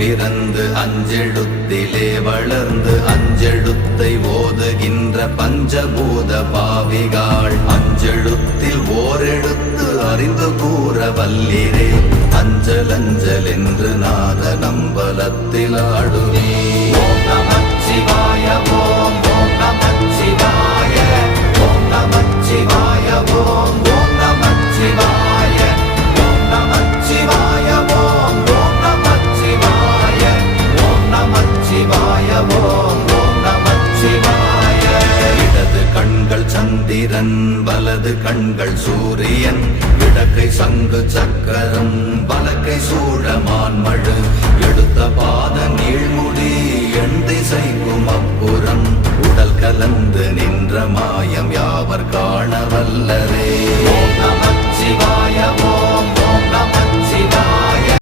பிறந்து அஞ்செழுத்திலே வளர்ந்து அஞ்செழுத்தை ஓதுகின்ற பஞ்சபூத பாவிகாள் அஞ்செழுத்தில் ஓரெழுத்து அறிந்து கூற வல்லிரே அஞ்சல் அஞ்சல் என்று நாத நம்பலத்தில் ஆடுவே. ஓம் நமச்சிவாய ஓம் ஓம் நமச்சிவாய ஓம் நமச்சிவாய ஓம் ஓம் நமச்சிவாய ஓம் நமச்சிவாய ஓம் ஓம் நமச்சிவாய ஓம் நமச்சிவாய ஓம் ஓம் நமச்சிவாய. இடது கண்கள் சந்திரன் வலது கண்கள் சூரியன் இடக்கை சங்கு சக்கரம் வலக்கை சூழமான்மழு எடுத்த பாத நீழ்முடி எண் திசைக்கும் அப்புறம் உடல் கலந்து நின்ற மாயம் யாவர் காண வல்லரே.